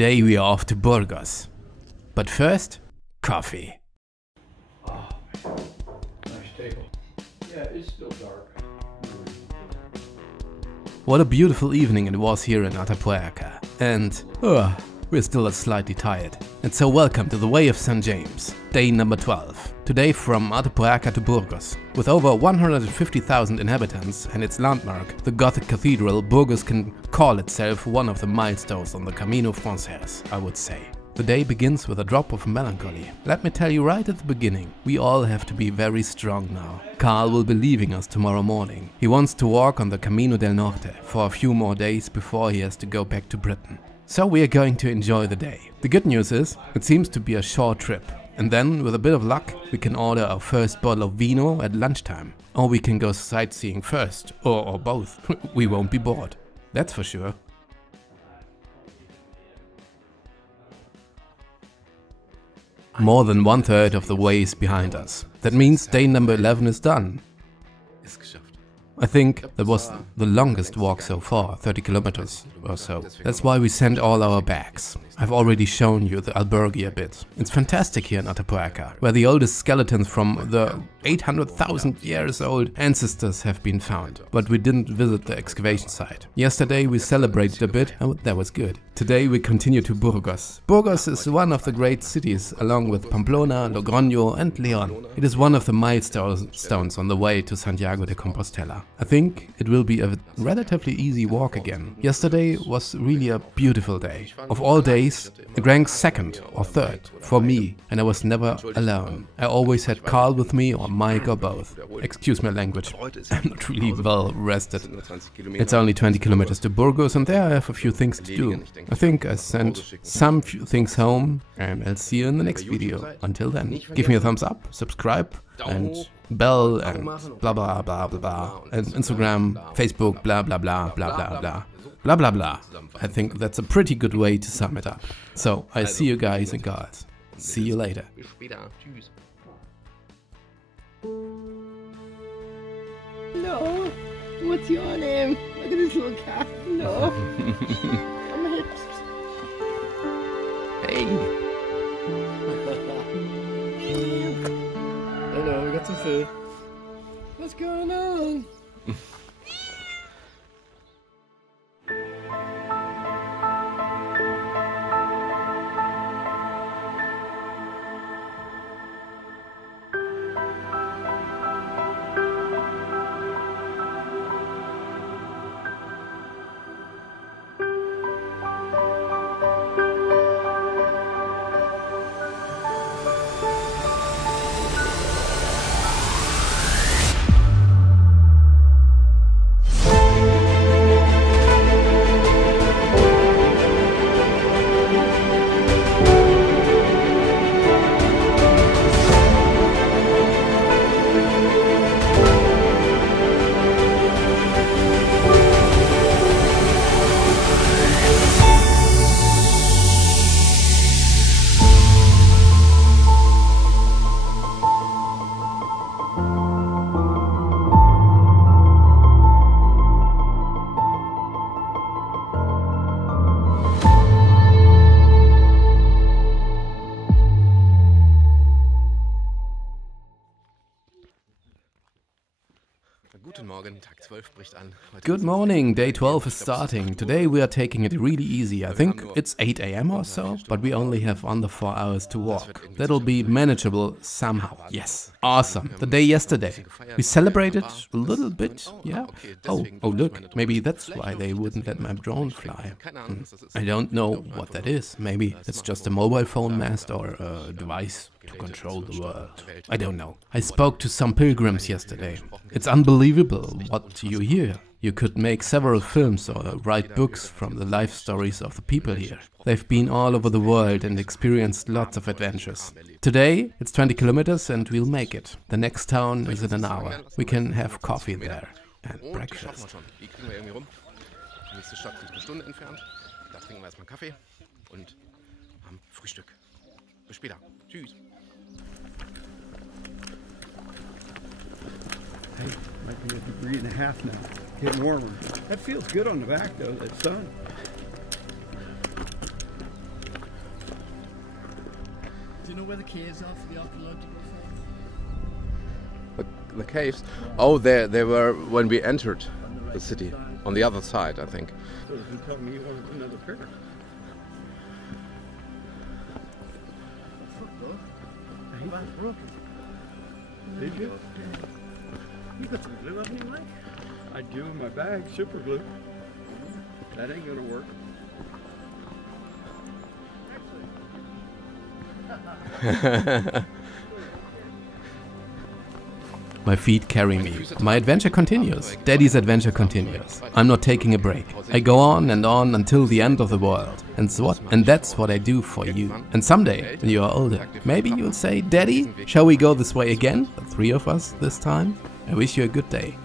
Today we are off to Burgos. But first, coffee. Oh, nice table. Yeah, it's still dark. What a beautiful evening it was here in Atapuerca. And, we're still slightly tired. And so welcome to the Way of St. James, day number 12. Today from Atapuerca to Burgos. With over 150,000 inhabitants and its landmark, the Gothic cathedral, Burgos can call itself one of the milestones on the Camino Francés, I would say. The day begins with a drop of melancholy. Let me tell you right at the beginning, we all have to be very strong now. Karl will be leaving us tomorrow morning. He wants to walk on the Camino del Norte for a few more days before he has to go back to Britain. So we are going to enjoy the day. The good news is, it seems to be a short trip. And then, with a bit of luck, we can order our first bottle of Vino at lunchtime. Or we can go sightseeing first, or both. We won't be bored. That's for sure. More than 1/3 of the way is behind us. That means day number 11 is done. I think that was the longest walk so far, 30 kilometers or so. That's why we sent all our bags. I've already shown you the albergue a bit. It's fantastic here in Atapuerca, where the oldest skeletons from the 800,000 years old ancestors have been found. But we didn't visit the excavation site. Yesterday we celebrated a bit and that was good. Today we continue to Burgos. Burgos is one of the great cities along with Pamplona, Logroño and León. It is one of the milestones on the way to Santiago de Compostela. I think it will be a relatively easy walk again. Yesterday was really a beautiful day. Of all days, it ranks second or third for me, and I was never alone. I always had Karl with me or Mike or both. Excuse my language, I'm not really well rested. It's only 20 kilometers to Burgos and there I have a few things to do. I think I sent some few things home and I'll see you in the next video. Until then, give me a thumbs up, subscribe and bell and blah blah blah blah blah, and Instagram, Facebook, blah blah blah blah blah blah blah blah blah. I think that's a pretty good way to sum it up. So I see you guys and girls. See you later. No, what's your name? Look at this little cat. No. On my hips. Hey. Hello, we got some food. What's going on? Good morning, day 12 is starting. Today we are taking it really easy. I think it's 8 AM or so, but we only have under 4 hours to walk. That'll be manageable somehow. Yes, awesome. The day yesterday. We celebrated a little bit, yeah? Oh look, maybe that's why they wouldn't let my drone fly. I don't know what that is. Maybe it's just a mobile phone mast or a device to control the world. I don't know. I spoke to some pilgrims yesterday. It's unbelievable what you hear. You could make several films or write books from the life stories of the people here. They've been all over the world and experienced lots of adventures. Today, it's 20 kilometers and we'll make it. The next town is in an hour. We can have coffee there and breakfast. Hey, might be a degree and a half now. Getting warmer. That feels good on the back though, that sun. Do you know where the caves are for the archaeological site? The caves? Oh, they were when we entered the city. On the other side, I think. So you tell me you wanted another pair. Did you? You got some glue on me, Mike? I do in my bag, super glue. That ain't gonna work. My feet carry me. My adventure continues. Daddy's adventure continues. I'm not taking a break. I go on until the end of the world. And that's what I do for you. And someday, when you are older, maybe you'll say, Daddy, shall we go this way again? The three of us this time? I wish you a good day.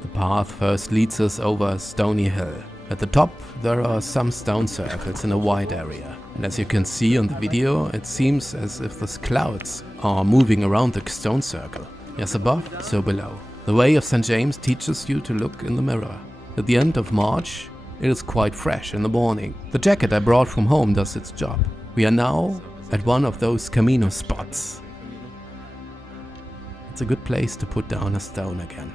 The path first leads us over a stony hill. At the top there are some stone circles in a wide area. And as you can see on the video, it seems as if the clouds are moving around the stone circle. Yes above, so below. The way of St. James teaches you to look in the mirror. At the end of March, it is quite fresh in the morning. The jacket I brought from home does its job. We are now at one of those Camino spots. It's a good place to put down a stone again.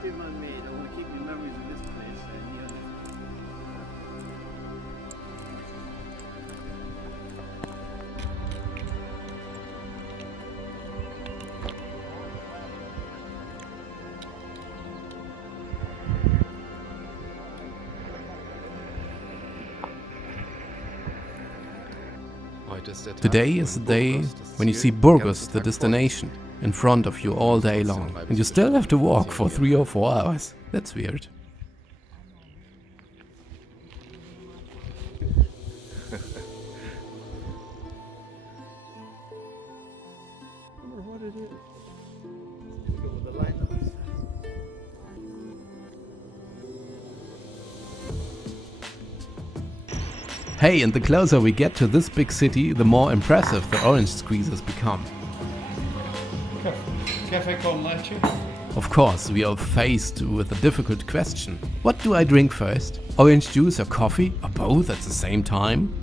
I want to keep the memories of this place and the other. Today is the day when you see Burgos, the destination, in front of you all day long, and you still have to walk for 3 or 4 hours. That's weird. What it is. Go with the light on this side. Hey, and the closer we get to this big city, the more impressive the orange squeezes become. Cafe con leche. Of course, we are faced with a difficult question. What do I drink first? Orange juice or coffee? Or both at the same time?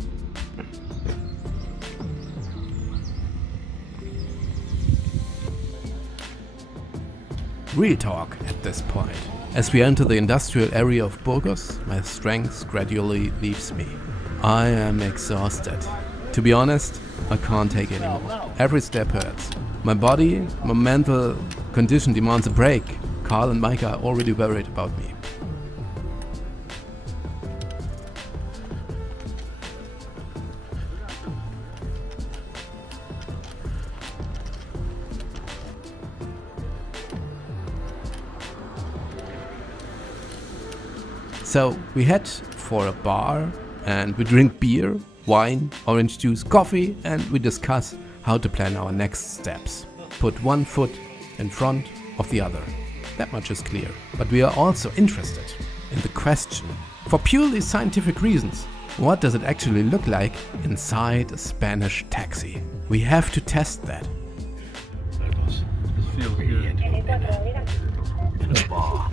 Real talk at this point. As we enter the industrial area of Burgos, my strength gradually leaves me. I am exhausted. To be honest, I can't take anymore. Every step hurts. My body, my mental condition demands a break. Karl and Mike are already worried about me. So we head for a bar and we drink beer, wine, orange juice, coffee, and we discuss how to plan our next steps. Put one foot in front of the other. That much is clear. But we are also interested in the question, for purely scientific reasons, what does it actually look like inside a Spanish taxi? We have to test that. Feel good. In a bar.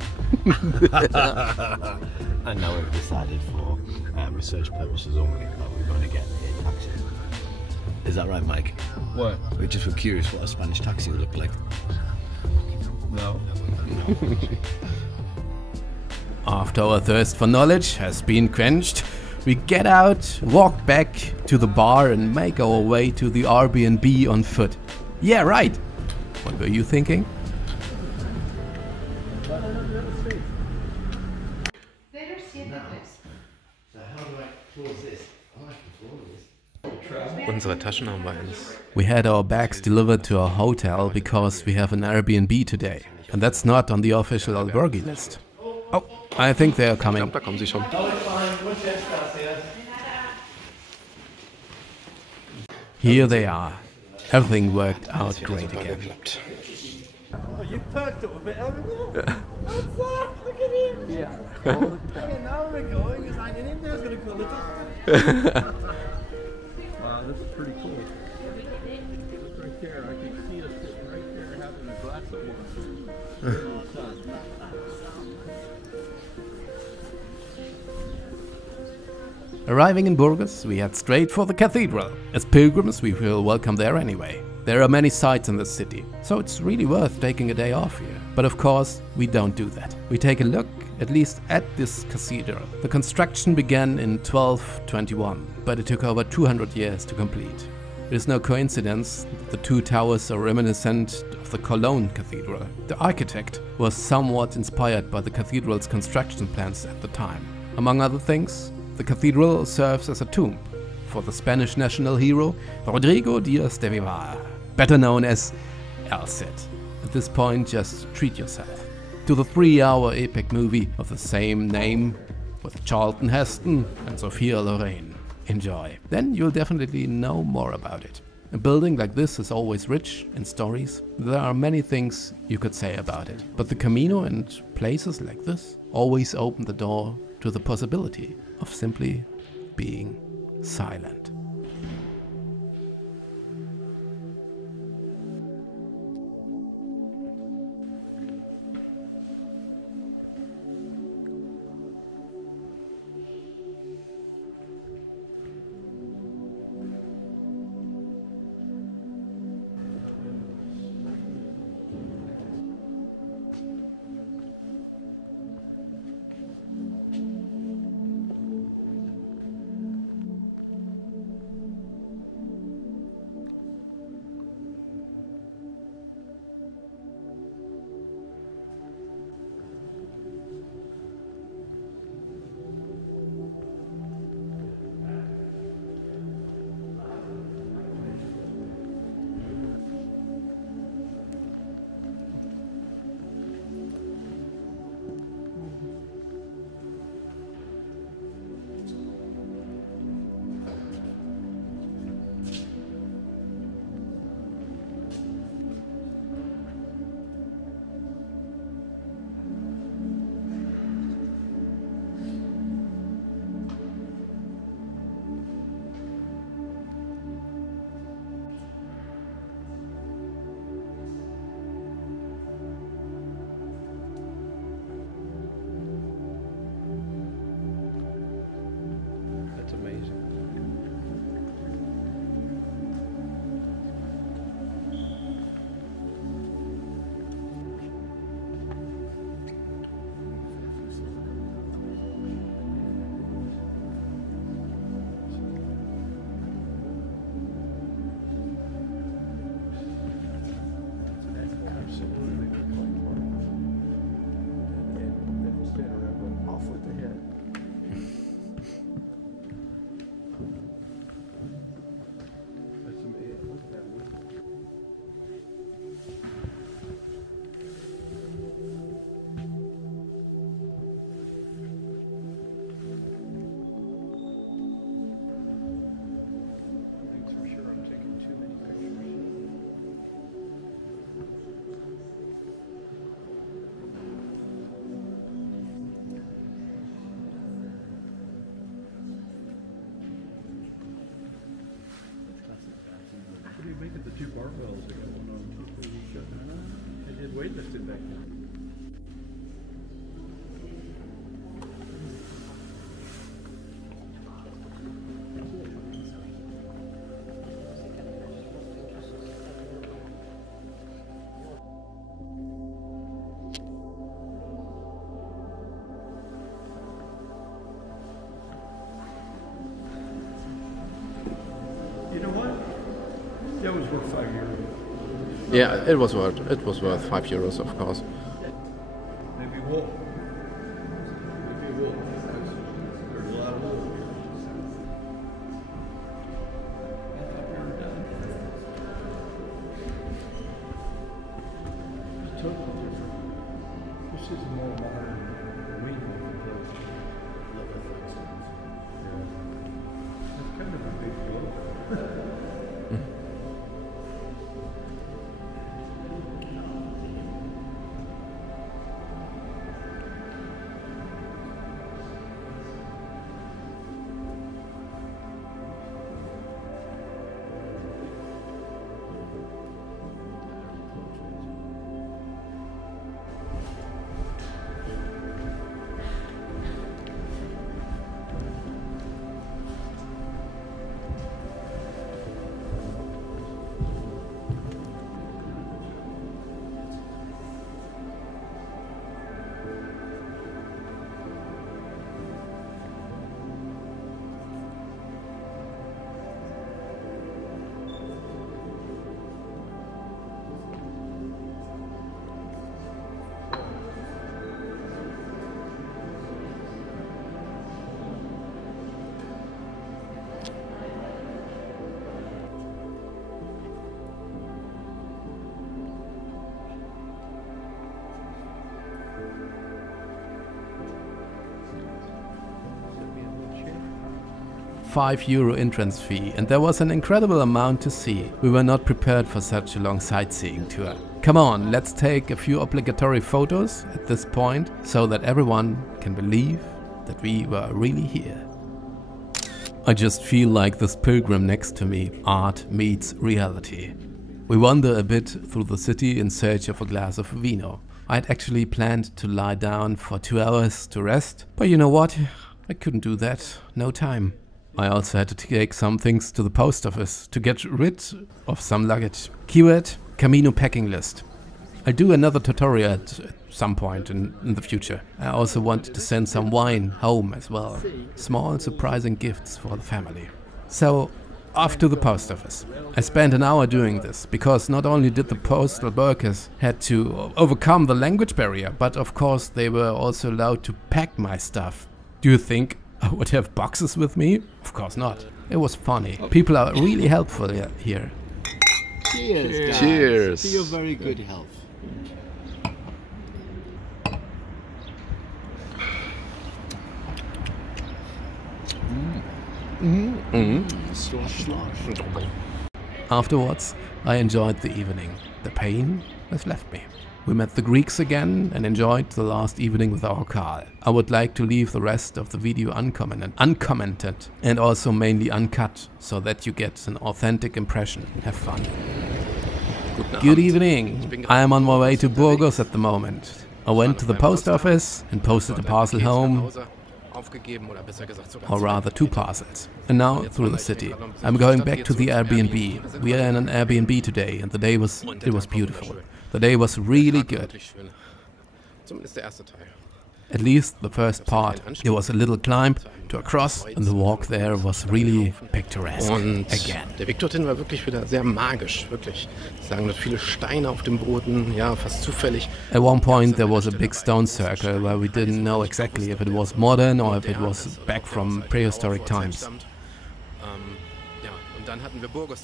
And now we've decided for research purposes only that we're going to get a taxi. Is that right, Mike? What? We just were curious what a Spanish taxi would look like. No. After our thirst for knowledge has been quenched, we get out, walk back to the bar and make our way to the Airbnb on foot. Yeah, right! What were you thinking? So how do I close this? Oh, I can close this. Unsere Taschen haben wir eins. We had our bags delivered to our hotel because we have an Airbnb today. And that's not on the official albergue list. Oh, I think they are coming. Da kommen sie schon. Here they are. Everything worked out great again. Oh, you perked up a bit, haven't you? What's that? Look at him. Yeah. Okay, now we're going. He's hanging in there. He's going to call the doctor. Wow, this is pretty cool. Look right there. I can see us sitting right there having a glass of water. In the sun. Arriving in Burgos, we head straight for the cathedral. As pilgrims, we feel welcome there anyway. There are many sights in this city, so it's really worth taking a day off here. But of course, we don't do that. We take a look, at least at this cathedral. The construction began in 1221, but it took over 200 years to complete. It is no coincidence that the two towers are reminiscent of the Cologne Cathedral. The architect was somewhat inspired by the cathedral's construction plans at the time. Among other things, the cathedral serves as a tomb for the Spanish national hero Rodrigo Díaz de Vivar, better known as El Cid. At this point, just treat yourself to the 3-hour epic movie of the same name with Charlton Heston and Sophia Loren. Enjoy. Then you'll definitely know more about it. A building like this is always rich in stories. There are many things you could say about it, but the Camino and places like this always open the door to the possibility of simply being silent. Make it the two barbells. They got one on top of each other. They did weightlifting back then. You know what? That was worth €5. Yeah, it was worth €5, of course. Maybe wool. Maybe wool. There's a lot of wool here. totally different. This is more modern Vino approach. Yeah. It's kind of a big deal. €5 entrance fee, and there was an incredible amount to see. We were not prepared for such a long sightseeing tour. Come on, let's take a few obligatory photos at this point so that everyone can believe that we were really here. I just feel like this pilgrim next to me. Art meets reality. We wander a bit through the city in search of a glass of Vino. I'd actually planned to lie down for 2 hours to rest, but you know what? I couldn't do that. No time. I also had to take some things to the post office to get rid of some luggage. Keyword: Camino packing list. I'll do another tutorial at some point in the future. I also wanted to send some wine home as well. Small surprising gifts for the family. So, off to the post office. I spent an hour doing this, because not only did the postal workers had to overcome the language barrier, but of course they were also allowed to pack my stuff. Do you think I would have boxes with me? Of course not. It was funny. People are really helpful here. Cheers, guys. Cheers. To your very good health. Slosh, slosh. Afterwards, I enjoyed the evening. The pain has left me. We met the Greeks again and enjoyed the last evening with our Karl. I would like to leave the rest of the video uncommented and also mainly uncut, so that you get an authentic impression. Have fun. Good evening. I am on my way to Burgos at the moment. I went to the post office and posted a parcel home, or rather 2 parcels, and now through the city. I'm going back to the Airbnb. We are in an Airbnb today, and it was beautiful. The day was really good. At least the first part. There was a little climb to a cross, and the walk there was really picturesque again. Der Weg dorthin war wirklich wieder sehr magisch, wirklich. Sie sagen dort viele Steine auf dem Boden, ja, fast zufällig. At one point there was a big stone circle where we didn't know exactly if it was modern or if it was back from prehistoric times.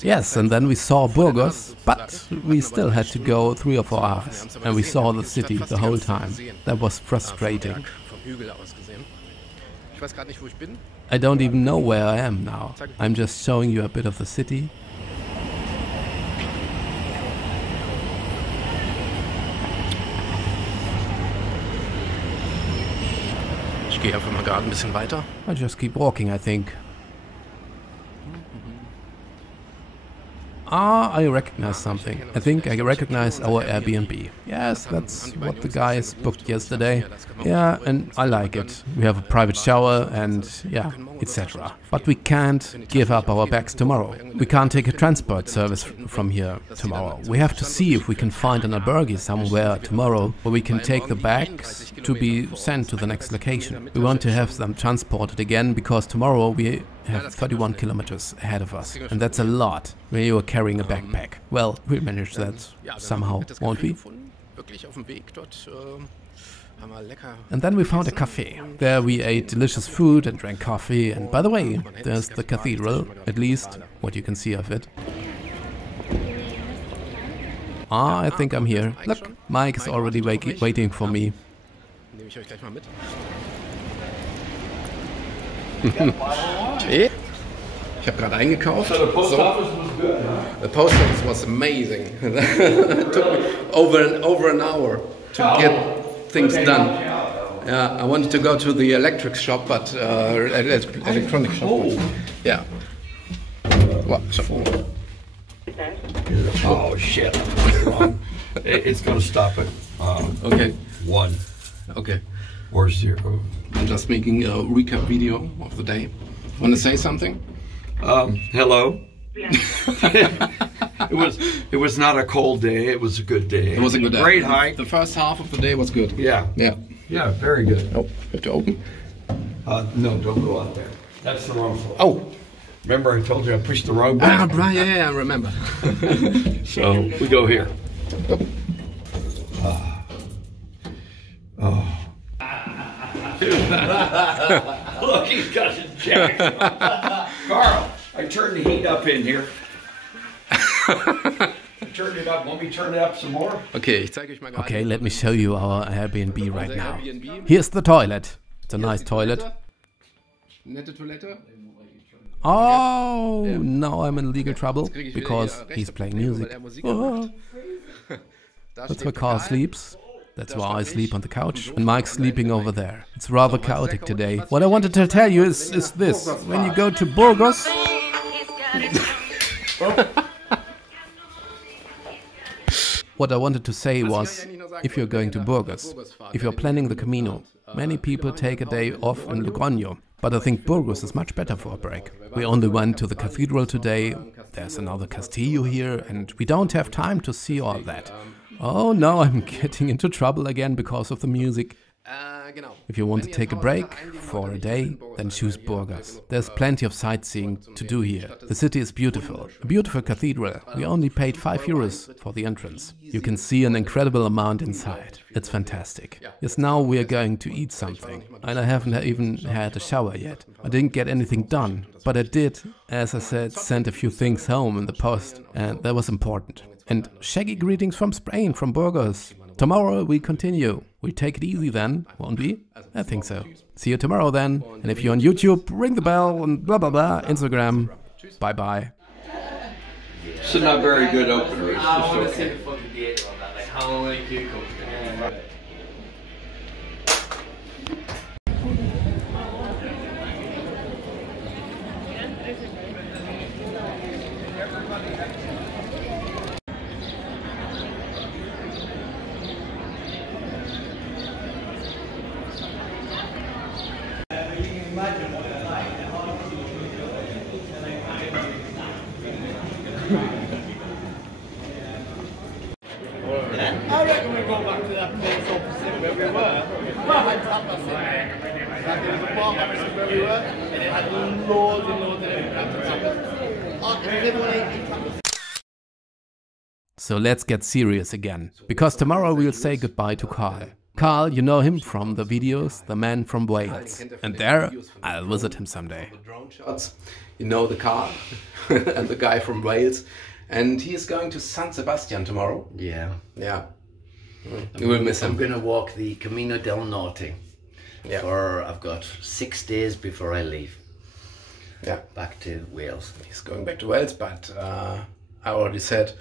Yes, and then we saw Burgos, but we still had to go 3 or 4 hours, and we saw the city the whole time. That was frustrating. I don't even know where I am now. I'm just showing you a bit of the city. Ich gehe einfach mal gerade ein bisschen weiter. I'll just keep walking, I think. Ah, I recognize something. I think I recognize our Airbnb. Yes, that's what the guys booked yesterday. Yeah, and I like it. We have a private shower and yeah, etc. But we can't give up our bags tomorrow. We can't take a transport service from here tomorrow. We have to see if we can find an albergue somewhere tomorrow where we can take the bags to be sent to the next location. We want to have them transported again because tomorrow we have 31 kilometers ahead of us, and that's a lot when you are carrying a backpack. Well, we'll manage that somehow, won't we? And then we found a cafe. There we ate delicious food and drank coffee, and by the way, there's the cathedral, at least what you can see of it. Ah, I think I'm here. Look, Mike is already waiting for me. Nehme ich euch gleich mal mit. Ich habe gerade eingekauft. So the post office was good, huh? The post office was amazing. It took me over an hour to get things done. Yeah, I wanted to go to the electric shop, but electronic shop. Oh. Yeah. What? Oh shit! Wrong. It's gonna stop it. Okay. 1 Okay. or 0. I'm just making a recap video of the day. Want to say something? Hello. It was not a cold day. It was a good day. It was a good day. Great hike. The first half of the day was good. Yeah. Yeah. Yeah. Very good. Oh, you have to open. No, don't go out there. That's the wrong floor. Oh. Remember I told you I pushed the wrong Ah, button? right. Yeah, I remember. So we go here. Look, he's got his jacket. Carl, I turned the heat up in here. I turned it up. Want me to turn it up some more? Okay, ich zeige euch mal gerade. Okay, let me show you our Airbnb right now. Here's the toilet. It's a nice toilet. Nette Toilette. Oh, now I'm in legal trouble because he's playing music. Oh. That's where Karl sleeps. That's why I sleep on the couch and Mike's sleeping over there. It's rather chaotic today. What I wanted to tell you is this. When you go to Burgos... What I wanted to say was, if you're going to Burgos, if you're planning the Camino, many people take a day off in Logroño. But I think Burgos is much better for a break. We only went to the cathedral today, there's another castillo here, and we don't have time to see all that. Oh no, I'm getting into trouble again because of the music. If you want to take a break for a day, then choose Burgos. There's plenty of sightseeing to do here. The city is beautiful. A beautiful cathedral. We only paid €5 for the entrance. You can see an incredible amount inside. It's fantastic. Yes, now we are going to eat something. And I haven't even had a shower yet. I didn't get anything done. But I did, as I said, send a few things home in the post. And that was important. And shaggy greetings from Spain, from Burgos. Tomorrow we continue. We take it easy then, won't we? I think so. See you tomorrow then. And if you're on YouTube, ring the bell and blah blah blah. Instagram. Bye bye. It's a not very good opener. It's just okay. I reckon we go back to that place opposite where we were. Back in the park opposite where we were, and it had loads and loads of different tapas. Everyone ate tapas. So let's get serious again, because tomorrow we'll say goodbye to Karl. Karl, you know him from the videos, the man from Wales. And there, I'll visit him someday. Drone shots. You know the car and the guy from Wales. And he is going to San Sebastian tomorrow. Yeah. Yeah. You will miss him. I'm going to walk the Camino del Norte. Yeah. I've got 6 days before I leave. Yeah. Back to Wales. He's going back to Wales, but I already said,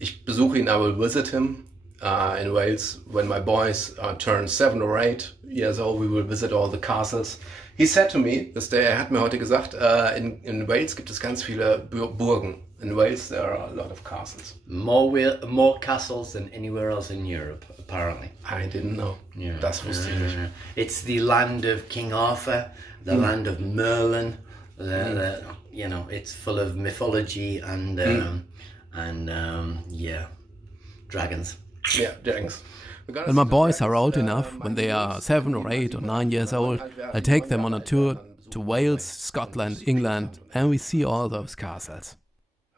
ich besuche ihn, I will visit him in Wales. When my boys turn 7 or 8 years old, we will visit all the castles. He said to me, er hat mir heute gesagt, in Wales gibt es ganz viele Burgen. In Wales there are a lot of castles. More castles than anywhere else in Europe, apparently. I didn't know. Yeah. Das wusste ich nicht. It's the land of King Arthur, the land of Merlin. You know, it's full of mythology and yeah, dragons. Yeah, dragons. When my boys are old enough, when they are 7 or 8 or 9 years old, I take them on a tour to Wales, Scotland, England, and we see all those castles.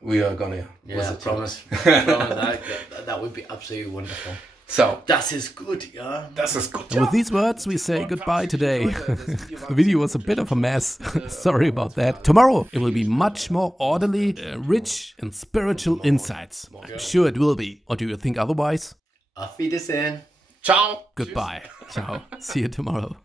We are gonna Yeah, promise. That would be absolutely wonderful. So, Das ist gut, ja. das ist gut. And with these words, we say goodbye today. The video was a bit of a mess. Sorry about that. Tomorrow, it will be much more orderly, rich in spiritual insights. I'm sure it will be. Or do you think otherwise? Auf Wiedersehen. Ciao. Goodbye. Ciao. See you tomorrow.